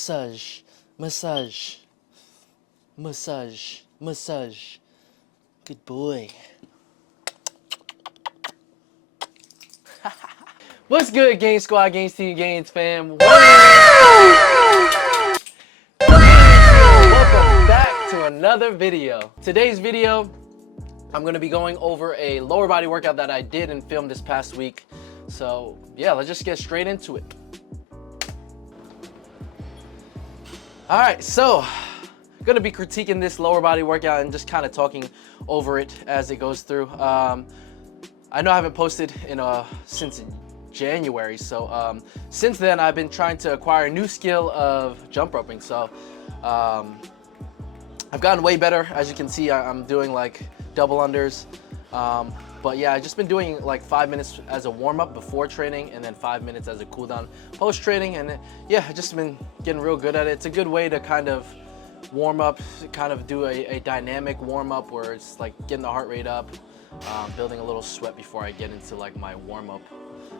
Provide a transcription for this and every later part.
massage, massage, massage, massage. Good boy. What's good, Game Squad, Games Team, Games fam? Welcome back to another video. Today's video, I'm gonna be going over a lower body workout that I did and filmed this past week. So yeah, let's just get straight into it. All right, so I'm gonna be critiquing this lower body workout and just kind of talking over it as it goes through. I know I haven't posted in since January, so since then I've been trying to acquire a new skill of jump roping. So I've gotten way better. As you can see, I'm doing like double unders. But yeah, I've just been doing like 5 minutes as a warm-up before training and then 5 minutes as a cool-down post-training. And yeah, I've just been getting real good at it. It's a good way to kind of warm up, kind of do a dynamic warm-up where it's like getting the heart rate up, building a little sweat before I get into like my warm-up,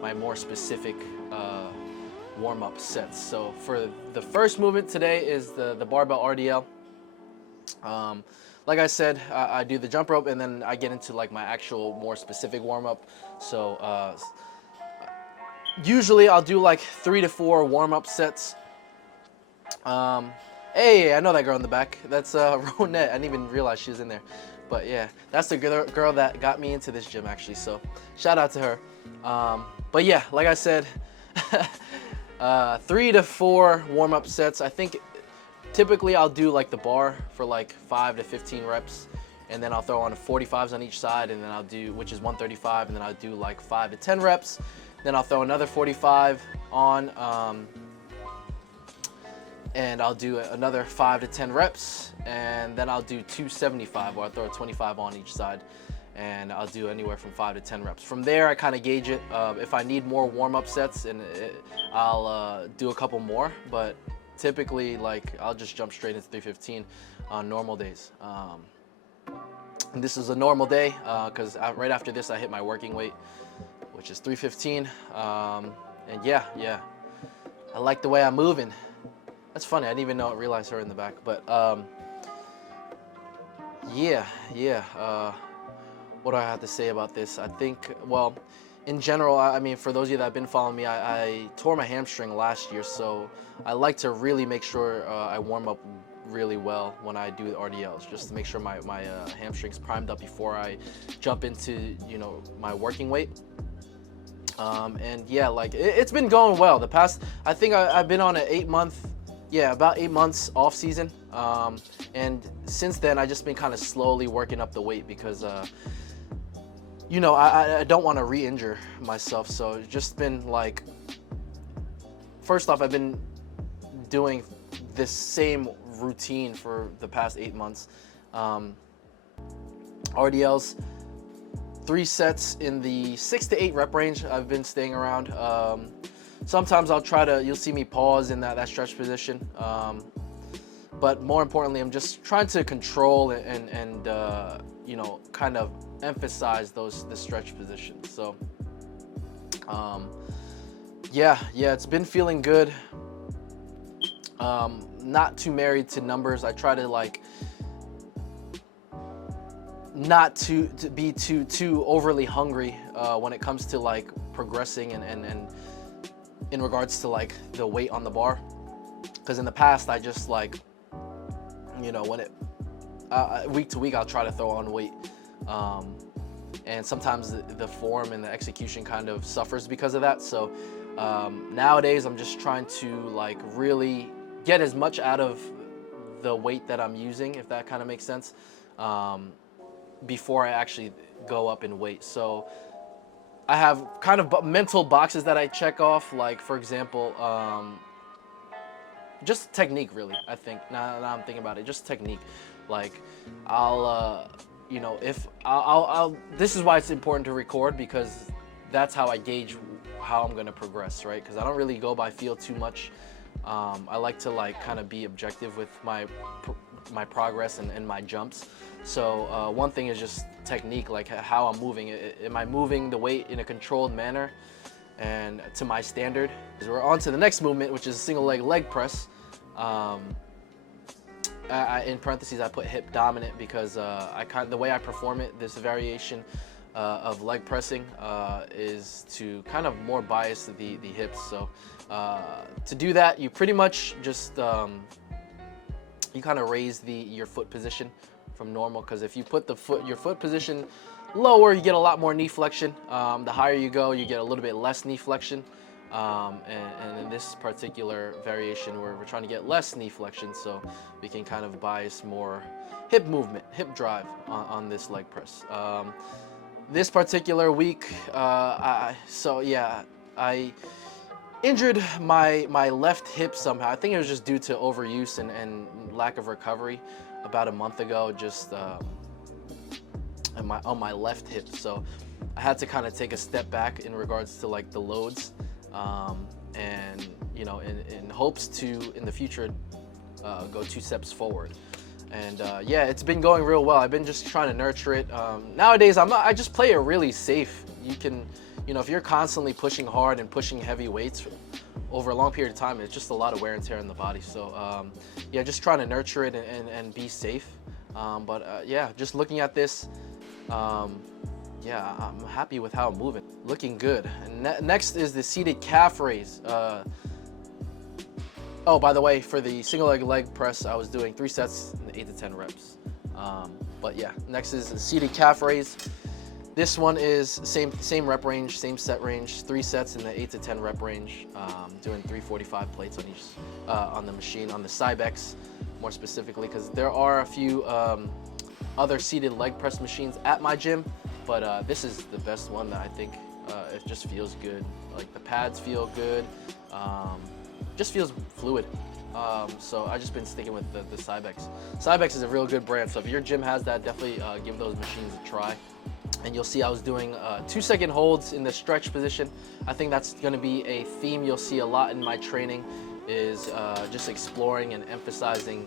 my more specific warm-up sets. So for the first movement today is the Barbell RDL. Like I said, I do the jump rope and then I get into like my actual more specific warm-up. So usually I'll do like 3 to 4 warm-up sets. Hey, I know that girl in the back. That's Ronette. I didn't even realize she was in there. But yeah, that's the girl that got me into this gym actually. So shout out to her. But yeah, like I said, 3 to 4 warm-up sets. I think typically I'll do like the bar for like 5 to 15 reps, and then I'll throw on 45s on each side, and then I'll do, which is 135, and then I'll do like 5 to 10 reps. Then I'll throw another 45 on, and I'll do another 5 to 10 reps, and then I'll do 275, where I'll throw a 25 on each side, and I'll do anywhere from 5 to 10 reps. From there, I kind of gauge it. If I need more warm-up sets, and I'll do a couple more, but typically, like, I'll just jump straight into 315 on normal days. And this is a normal day because right after this, I hit my working weight, which is 315. And yeah, I like the way I'm moving. That's funny. I didn't even realize her in the back. But yeah. What do I have to say about this? I think, well, in general, I mean, for those of you that have been following me, I tore my hamstring last year, so I like to really make sure I warm up really well when I do the RDLs, just to make sure my hamstring's primed up before I jump into, you know, my working weight. And yeah, like it's been going well. The past, I think I've been on an 8-month, about 8 months off season. And since then, I've just been kind of slowly working up the weight because you know, I don't want to re-injure myself, so it's just been like, first off, I've been doing this same routine for the past 8 months. RDLs, 3 sets in the 6 to 8 rep range I've been staying around. Sometimes I'll try to, you'll see me pause in that stretch position. But more importantly, I'm just trying to control and you know, kind of emphasize the stretch positions. So yeah, it's been feeling good. Not too married to numbers. I try to like not to be too overly hungry when it comes to like progressing and in regards to like the weight on the bar, because in the past I just like, you know, when it week to week I'll try to throw on weight, and sometimes the form and the execution kind of suffers because of that. So nowadays I'm just trying to like really get as much out of the weight that I'm using, if that kind of makes sense, before I actually go up in weight. So I have kind of mental boxes that I check off, like for example, just technique really, I think. Now I'm thinking about it, just technique. Like I'll, you know, if I'll this is why it's important to record, because that's how I gauge how I'm gonna progress, right? Because I don't really go by feel too much. I like to like kind of be objective with my progress and my jumps. So one thing is just technique, like how I'm moving. Am I moving the weight in a controlled manner and to my standard? Because we're on to the next movement, which is a single leg press. In parentheses, I put hip dominant because the way I perform it, this variation of leg pressing is to kind of more bias the hips. So to do that, you pretty much just you kind of raise your foot position from normal, because if you put your foot position lower, you get a lot more knee flexion. The higher you go, you get a little bit less knee flexion. And in this particular variation, we're trying to get less knee flexion, so we can kind of bias more hip movement, hip drive on this leg press. This particular week, I injured my left hip somehow. I think it was just due to overuse and lack of recovery about a month ago, just on my left hip. So I had to kind of take a step back in regards to like the loads. And you know, in hopes to in the future go 2 steps forward. And yeah, it's been going real well. I've been just trying to nurture it. Nowadays, I just play it really safe. You know, if you're constantly pushing hard and pushing heavy weights over a long period of time, it's just a lot of wear and tear in the body. So yeah, just trying to nurture it and be safe. Yeah, just looking at this, yeah, I'm happy with how I'm moving. Looking good. And next is the seated calf raise. Oh, by the way, for the single leg press, I was doing 3 sets and 8 to 10 reps. But yeah, next is the seated calf raise. This one is same rep range, same set range, 3 sets in the 8 to 10 rep range. Doing 345 plates on each on the machine, on the Cybex more specifically, because there are a few other seated leg press machines at my gym. But this is the best one that I think it just feels good. Like the pads feel good, just feels fluid. So I just been sticking with the Cybex. Cybex is a real good brand. So if your gym has that, definitely give those machines a try. And you'll see I was doing 2-second holds in the stretch position. I think that's going to be a theme you'll see a lot in my training, is just exploring and emphasizing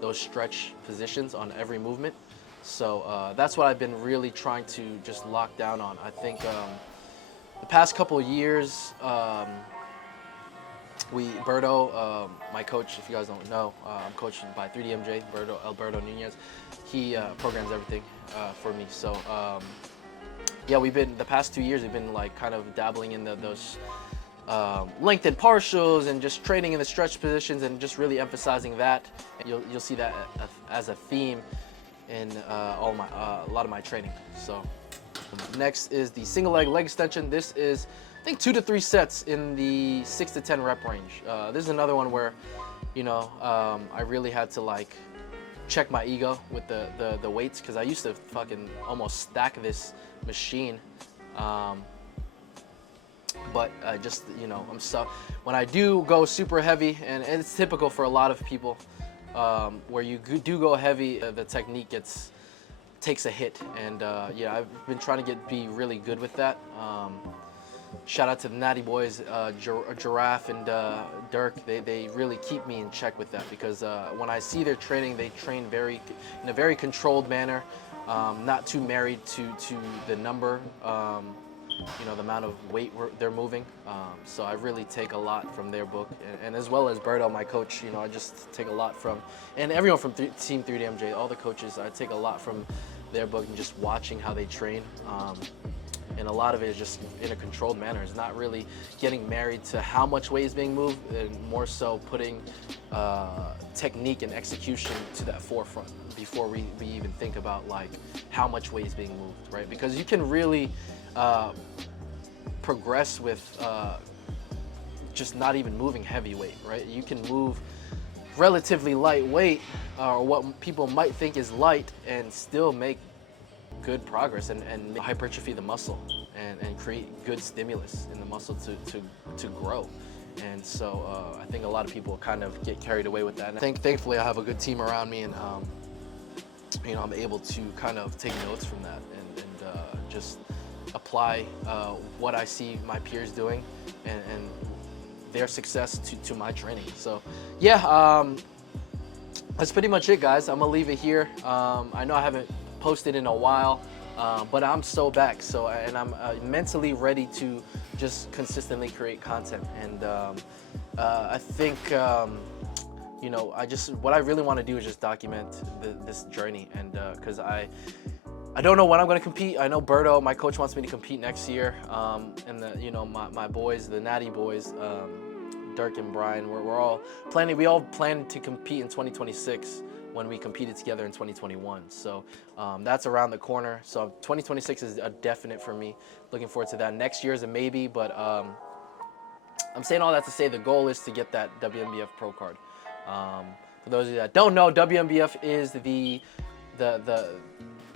those stretch positions on every movement. So that's what I've been really trying to just lock down on. I think the past couple of years, Berto, my coach, if you guys don't know, I'm coached by 3DMJ, Alberto Nunez. He programs everything for me. So yeah, the past 2 years, we've been like kind of dabbling in those lengthened partials and just training in the stretch positions and just really emphasizing that. And you'll see that as a theme in a lot of my training. So next is the single leg extension. This is, I think, 2 to 3 sets in the 6 to 10 rep range. This is another one where, you know, I really had to like check my ego with the weights, because I used to fucking almost stack this machine. But just, you know, when I do go super heavy, and it's typical for a lot of people, where you do go heavy, the technique takes a hit. And yeah, I've been trying to be really good with that. Shout out to the Natty Boys, Giraffe and Dirk. They really keep me in check with that, because when I see their training, they train in a very controlled manner, not too married to the number, you know, the amount of weight they're moving. So I really take a lot from their book, and as well as Berto, my coach. You know, I just take a lot from, and everyone from Team 3DMJ, all the coaches, I take a lot from their book and just watching how they train. And a lot of it is just in a controlled manner. It's not really getting married to how much weight is being moved, and more so putting technique and execution to that forefront before we even think about like how much weight is being moved, right? Because you can really progress with just not even moving heavy weight, right? You can move relatively lightweight, or what people might think is light, and still make good progress and hypertrophy the muscle and create good stimulus in the muscle to grow. And so I think a lot of people kind of get carried away with that. And thankfully I have a good team around me, and you know, I'm able to kind of take notes from that and just apply what I see my peers doing and their success to my training. So yeah, that's pretty much it, guys. I'm gonna leave it here. I know I haven't posted in a while, but I'm so back. And I'm mentally ready to just consistently create content. And I think you know, what I really want to do is just document this journey, and because I don't know when I'm going to compete. I know Berto, my coach, wants me to compete next year, and you know, my boys, the Natty boys, Dirk and Brian, we're all planning. We all plan to compete in 2026 when we competed together in 2021. So that's around the corner. So 2026 is a definite for me. Looking forward to that. Next year is a maybe, but I'm saying all that to say the goal is to get that WNBF pro card. For those of you that don't know, WNBF is the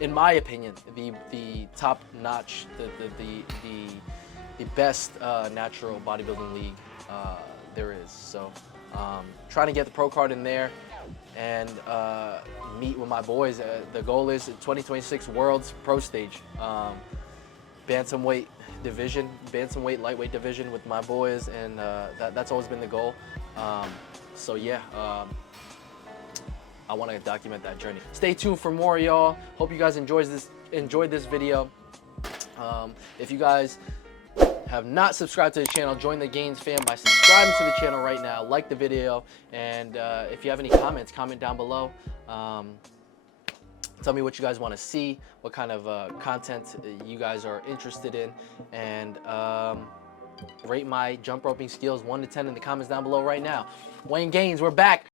in my opinion, the top notch, the best natural bodybuilding league there is. So trying to get the pro card in there and meet with my boys. The goal is 2026 World's Pro Stage, bantamweight division, bantamweight lightweight division with my boys, and that's always been the goal. So yeah, I want to document that journey. Stay tuned for more, y'all. Hope you guys enjoyed this video. If you guys have not subscribed to the channel, join the Gains fam by subscribing to the channel right now. Like the video, and if you have any comments, comment down below. Tell me what you guys want to see, what kind of content you guys are interested in, and rate my jump roping skills 1 to 10 in the comments down below right now. Wayne Gaines, we're back.